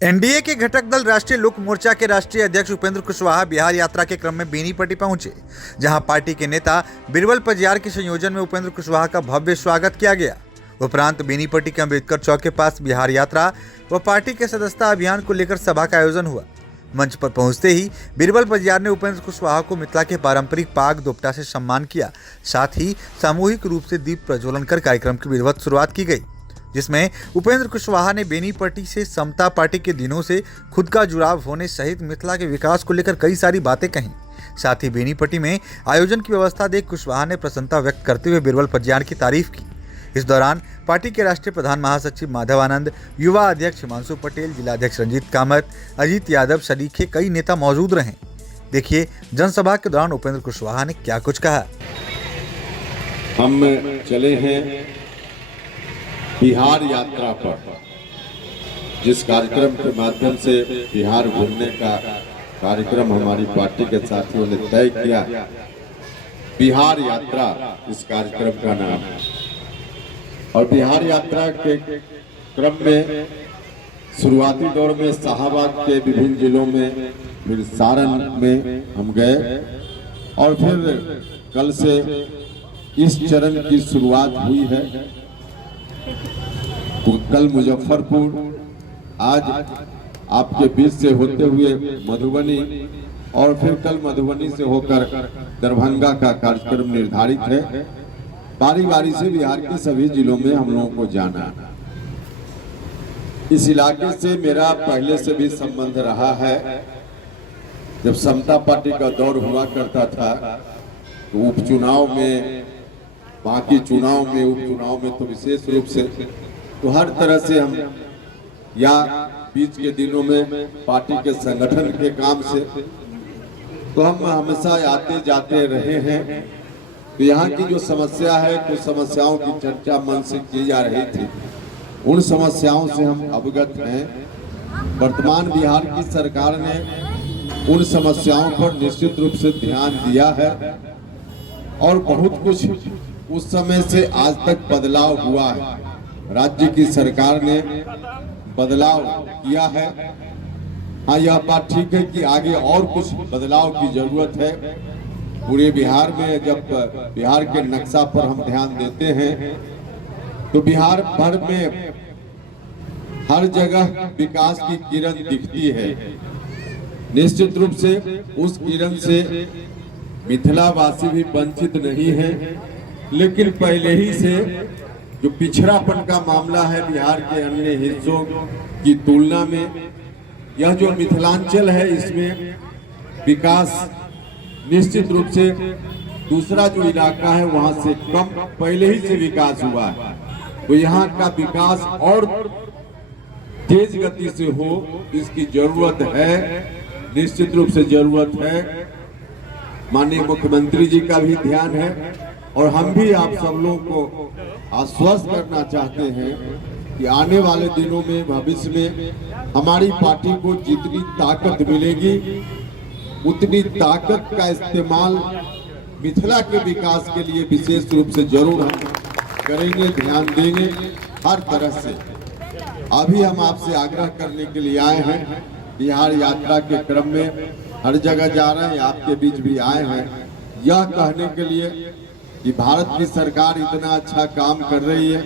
NDA के घटक दल राष्ट्रीय लोक मोर्चा के राष्ट्रीय अध्यक्ष उपेंद्र कुशवाहा बिहार यात्रा के क्रम में बेनीपट्टी पहुंचे, जहां पार्टी के नेता बिरबल पजियार के संयोजन में उपेंद्र कुशवाहा का भव्य स्वागत किया गया। उपरांत बेनीपट्टी के अम्बेडकर चौक के पास बिहार यात्रा व पार्टी के सदस्यता अभियान को लेकर सभा का आयोजन हुआ। मंच पर पहुंचते ही बिरबल पजियार ने उपेंद्र कुशवाहा को मिथिला के पारंपरिक पाग दोपटा से सम्मान किया। साथ ही सामूहिक रूप से दीप प्रज्वलन कर कार्यक्रम की विधिवत शुरुआत की गई, जिसमें उपेंद्र कुशवाहा ने बेनीपट्टी से समता पार्टी के दिनों से खुद का जुड़ाव होने सहित मिथिला के विकास को लेकर कई सारी बातें कहीं। साथ ही बेनीपट्टी में आयोजन की व्यवस्था देख कुशवाहा ने प्रसन्नता व्यक्त करते हुए बिरबल पजियार की तारीफ की। इस दौरान पार्टी के राष्ट्रीय प्रधान महासचिव माधव आनंद, युवा अध्यक्ष हिमांशु पटेल, जिलाध्यक्ष रंजीत कामत, अजीत यादव सरीखे कई नेता मौजूद रहे। देखिए जनसभा के दौरान उपेंद्र कुशवाहा ने क्या कुछ कहा। हम चले हैं बिहार यात्रा पर, जिस कार्यक्रम के माध्यम से बिहार घूमने का कार्यक्रम हमारी पार्टी के साथियों ने तय किया। बिहार यात्रा इस कार्यक्रम का नाम है और बिहार यात्रा के क्रम में शुरुआती दौर में शाहबाद के विभिन्न जिलों में, फिर सारण में हम गए और फिर कल से इस चरण की शुरुआत हुई है। कल मुजफ्फरपुर, आज आपके बीच से होते हुए मधुबनी और फिर कल मधुबनी से होकर दरभंगा का कार्यक्रम निर्धारित है। बारी बारी से बिहार के सभी जिलों में हम लोगों को जाना है। इस इलाके से मेरा पहले से भी संबंध रहा है। जब समता पार्टी का दौर हुआ करता था तो उपचुनाव में, बाकी चुनाव में, उपचुनाव में तो विशेष रूप से, तो हर तरह से हम या बीच के दिनों में पार्टी के संगठन के काम से तो हम हमेशा आते जाते रहे हैं। तो यहाँ की जो समस्या है, कुछ समस्याओं की चर्चा मन से की जा रही थी, उन समस्याओं से हम अवगत हैं। वर्तमान बिहार की सरकार ने उन समस्याओं पर निश्चित रूप से ध्यान दिया है और बहुत कुछ उस समय से आज तक बदलाव हुआ है। राज्य की सरकार ने बदलाव किया है। हाँ, यह बात ठीक है कि आगे और कुछ बदलाव की जरूरत है। पूरे बिहार में जब बिहार के नक्शा पर हम ध्यान देते हैं तो बिहार भर में हर जगह विकास की किरण दिखती है। निश्चित रूप से उस किरण से मिथिला वासी भी वंचित नहीं है, लेकिन पहले ही से जो पिछड़ापन का मामला है बिहार के अन्य हिस्सों की तुलना में, यह जो मिथिलांचल है इसमें विकास निश्चित रूप से दूसरा जो इलाका है वहां से कम पहले ही से विकास हुआ है। तो यहाँ का विकास और तेज गति से हो, इसकी जरूरत है, निश्चित रूप से जरूरत है। माननीय मुख्यमंत्री जी का भी ध्यान है और हम भी आप सब लोगों को आश्वस्त करना चाहते हैं कि आने वाले दिनों में, भविष्य में हमारी पार्टी को जितनी ताकत मिलेगी उतनी ताकत का इस्तेमाल मिथिला के विकास के लिए विशेष रूप से जरूर हम करेंगे, ध्यान देंगे हर तरह से। अभी हम आपसे आग्रह करने के लिए आए हैं, बिहार यात्रा के क्रम में हर जगह जा रहे हैं, आपके बीच भी आए हैं, यह कहने के लिए कि भारत की सरकार इतना अच्छा काम कर रही है।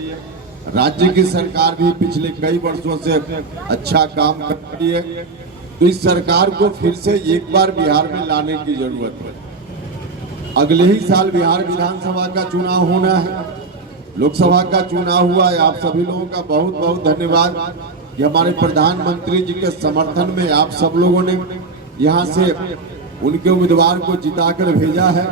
राज्य की सरकार भी पिछले कई वर्षों से अच्छा काम कर रही है। तो इस सरकार को फिर से एक बार बिहार में लाने की जरूरत है। अगले ही साल बिहार विधानसभा का चुनाव होना है, लोकसभा का चुनाव हुआ है। आप सभी लोगों का बहुत बहुत धन्यवाद कि हमारे प्रधानमंत्री जी के समर्थन में आप सब लोगों ने यहाँ से उनके उम्मीदवार को जिताकर भेजा है,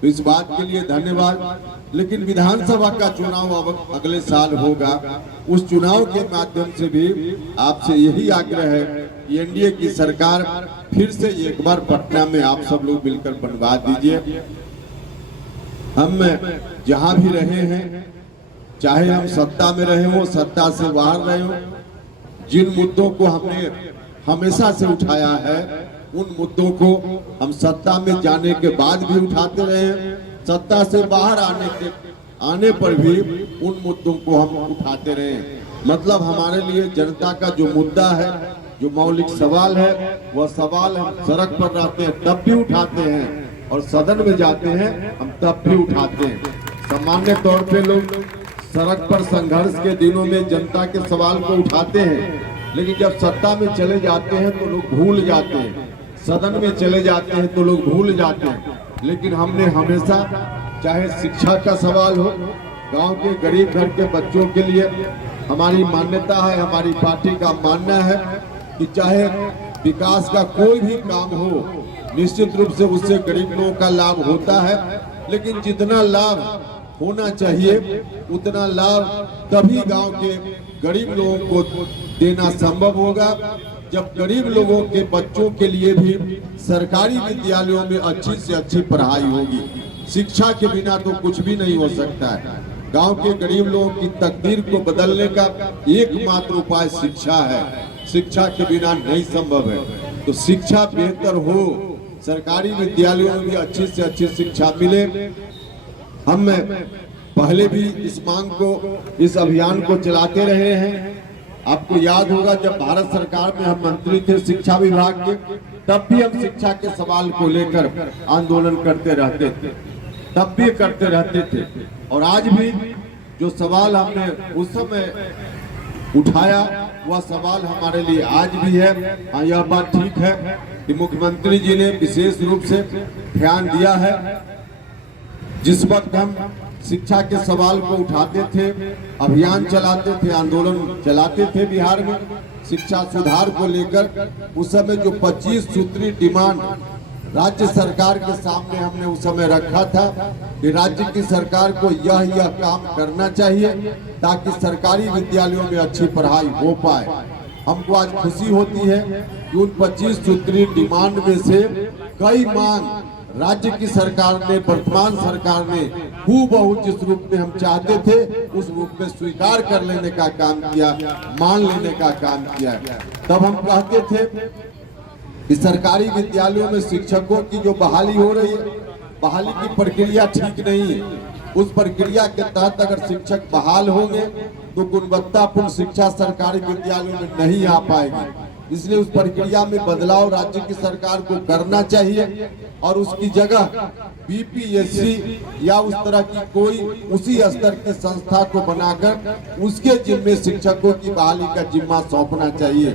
तो इस बात के लिए धन्यवाद। लेकिन विधानसभा का चुनाव अब अगले साल होगा, उस चुनाव के माध्यम से भी आपसे यही आग्रह है कि एनडीए की सरकार फिर से एक बार पटना में आप सब लोग मिलकर बनवा दीजिए। हम जहां भी रहे हैं, चाहे हम सत्ता में रहे हो, सत्ता से बाहर रहे हो, जिन मुद्दों को हमने हमेशा से उठाया है, उन मुद्दों को हम सत्ता में जाने के बाद भी उठाते रहे हैं, सत्ता से बाहर आने पर भी उन मुद्दों को हम उठाते रहे हैं। मतलब हमारे लिए जनता का जो मुद्दा है, जो मौलिक सवाल है, वह सवाल हम सड़क पर रहते हैं तब भी उठाते हैं और सदन में जाते हैं हम तब भी उठाते हैं। सामान्य तौर पे लोग सड़क पर संघर्ष के दिनों में जनता के सवाल को उठाते हैं, लेकिन जब सत्ता में चले जाते हैं तो लोग भूल जाते हैं, सदन में चले जाते हैं तो लोग भूल जाते हैं। लेकिन हमने हमेशा, चाहे शिक्षा का सवाल हो, गांव के गरीब घर के बच्चों के लिए हमारी मान्यता है, हमारी पार्टी का मानना है कि चाहे विकास का कोई भी काम हो, निश्चित रूप से उससे गरीब लोगों का लाभ होता है, लेकिन जितना लाभ होना चाहिए उतना लाभ तभी गांव के गरीब लोगों को देना संभव होगा जब गरीब लोगों के बच्चों के लिए भी सरकारी विद्यालयों में अच्छी से अच्छी पढ़ाई होगी। शिक्षा के बिना तो कुछ भी नहीं हो सकता है। गांव के गरीब लोगों की तकदीर को बदलने का एकमात्र उपाय शिक्षा है। शिक्षा के बिना नहीं संभव है। तो शिक्षा बेहतर हो, सरकारी विद्यालयों में भी अच्छी से अच्छी शिक्षा मिले। हम पहले भी इस मांग को, इस अभियान को चलाते रहे हैं। आपको याद होगा जब भारत सरकार में हम मंत्री थे शिक्षा विभाग के, तब भी हम शिक्षा के सवाल को लेकर आंदोलन करते रहते थे, तब भी करते रहते थे। और आज भी जो सवाल हमने उस समय उठाया वह सवाल हमारे लिए आज भी है। हाँ, यह बात ठीक है कि मुख्यमंत्री जी ने विशेष रूप से ध्यान दिया है। जिस वक्त हम शिक्षा के सवाल को उठाते थे, अभियान चलाते थे, आंदोलन चलाते थे बिहार में शिक्षा सुधार को लेकर, उस समय जो 25 सूत्री डिमांड राज्य सरकार के सामने हमने उस समय रखा था कि राज्य की सरकार को यह काम करना चाहिए ताकि सरकारी विद्यालयों में अच्छी पढ़ाई हो पाए। हमको आज खुशी होती है कि उन 25 सूत्री डिमांड में से कई मांग राज्य की सरकार ने, वर्तमान सरकार ने हूबहू जिस रूप में हम चाहते थे उस रूप में स्वीकार कर लेने का काम किया, मान लेने का काम किया। तब हम कहते थे कि सरकारी विद्यालयों में शिक्षकों की जो बहाली हो रही है, बहाली की प्रक्रिया ठीक नहीं है। उस प्रक्रिया के तहत अगर शिक्षक बहाल होंगे तो गुणवत्तापूर्ण शिक्षा सरकारी विद्यालयों में नहीं आ पाएगी। इसलिए उस प्रक्रिया में बदलाव राज्य की सरकार को करना चाहिए और उसकी जगह बीपीएससी या उस तरह की कोई उसी स्तर की संस्था को बनाकर उसके जिम्मे शिक्षकों की बहाली का जिम्मा सौंपना चाहिए।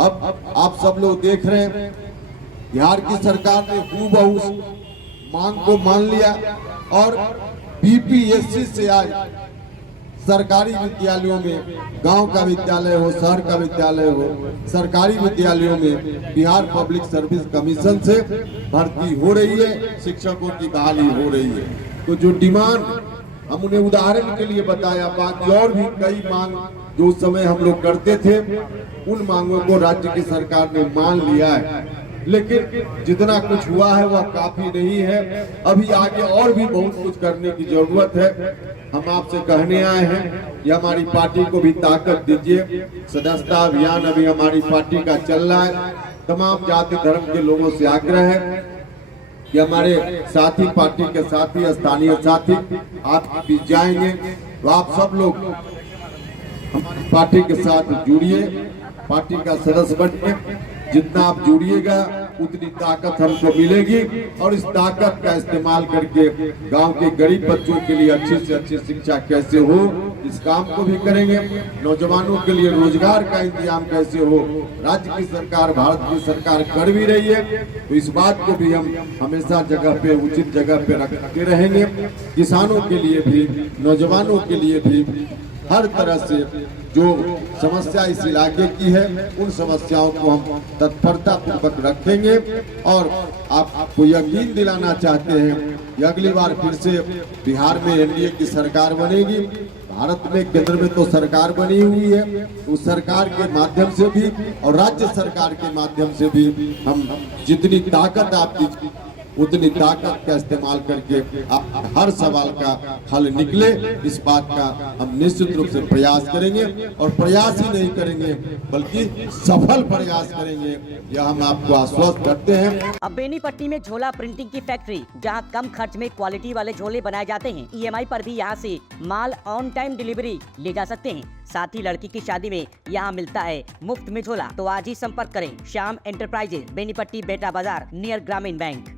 अब आप सब लोग देख रहे हैं बिहार की सरकार ने हूबहू मांग को मान लिया और बीपीएससी से आज सरकारी विद्यालयों में, गांव का विद्यालय हो, शहर का विद्यालय हो, सरकारी विद्यालयों में बिहार पब्लिक सर्विस कमीशन से भर्ती हो रही है, शिक्षकों की बहाली हो रही है। तो जो डिमांड हम उन्हें उदाहरण के लिए बताया, बाकी और भी कई मांग जो उस समय हम लोग करते थे, उन मांगों को राज्य की सरकार ने मान लिया है। लेकिन जितना कुछ हुआ है वह काफी नहीं है। अभी आगे और भी बहुत कुछ करने की जरूरत है। हम आपसे कहने आए हैं कि हमारी पार्टी को भी ताकत दीजिए। सदस्यता अभियान अभी हमारी पार्टी का चल रहा है। तमाम जाति धर्म के लोगों से आग्रह है कि हमारे साथी, पार्टी के साथी, स्थानीय साथी आपके बीच जाएंगे तो आप सब लोग हमारी पार्टी के साथ जुड़िए, पार्टी का सदस्य बनिए। जितना आप जुड़िएगा उतनी ताकत हमको मिलेगी और इस ताकत का इस्तेमाल करके गांव के गरीब बच्चों के लिए अच्छी से अच्छी शिक्षा कैसे हो, इस काम को भी करेंगे। नौजवानों के लिए रोजगार का इंतजाम कैसे हो, राज्य की सरकार, भारत की सरकार कर भी रही है, तो इस बात को भी हम हमेशा जगह पे, उचित जगह पे रखते रहेंगे। किसानों के लिए भी, नौजवानों के लिए भी हर तरह से जो समस्या इस इलाके की है उन समस्याओं को हम तत्परता पूर्वक रखेंगे। और आपको यकीन दिलाना चाहते हैं कि अगली बार फिर से बिहार में एनडीए की सरकार बनेगी। भारत में केंद्र में तो सरकार बनी हुई है, उस सरकार के माध्यम से भी और राज्य सरकार के माध्यम से भी हम जितनी ताकत आपकी उतनी ताकत का इस्तेमाल करके आप हर सवाल का हल निकले, इस बात का हम निश्चित रूप से प्रयास करेंगे और प्रयास ही नहीं करेंगे बल्कि सफल प्रयास करेंगे, यह हम आपको आश्वस्त करते हैं। अब बेनीपट्टी में झोला प्रिंटिंग की फैक्ट्री, जहां कम खर्च में क्वालिटी वाले झोले बनाए जाते हैं। EMI पर भी यहां से माल ऑन टाइम डिलीवरी ले जा सकते हैं। साथ ही लड़की की शादी में यहां मिलता है मुफ्त में झोला। तो आज ही संपर्क करें श्याम एंटरप्राइजेज, बेनीपट्टी, बेटा बाजार, नियर ग्रामीण बैंक।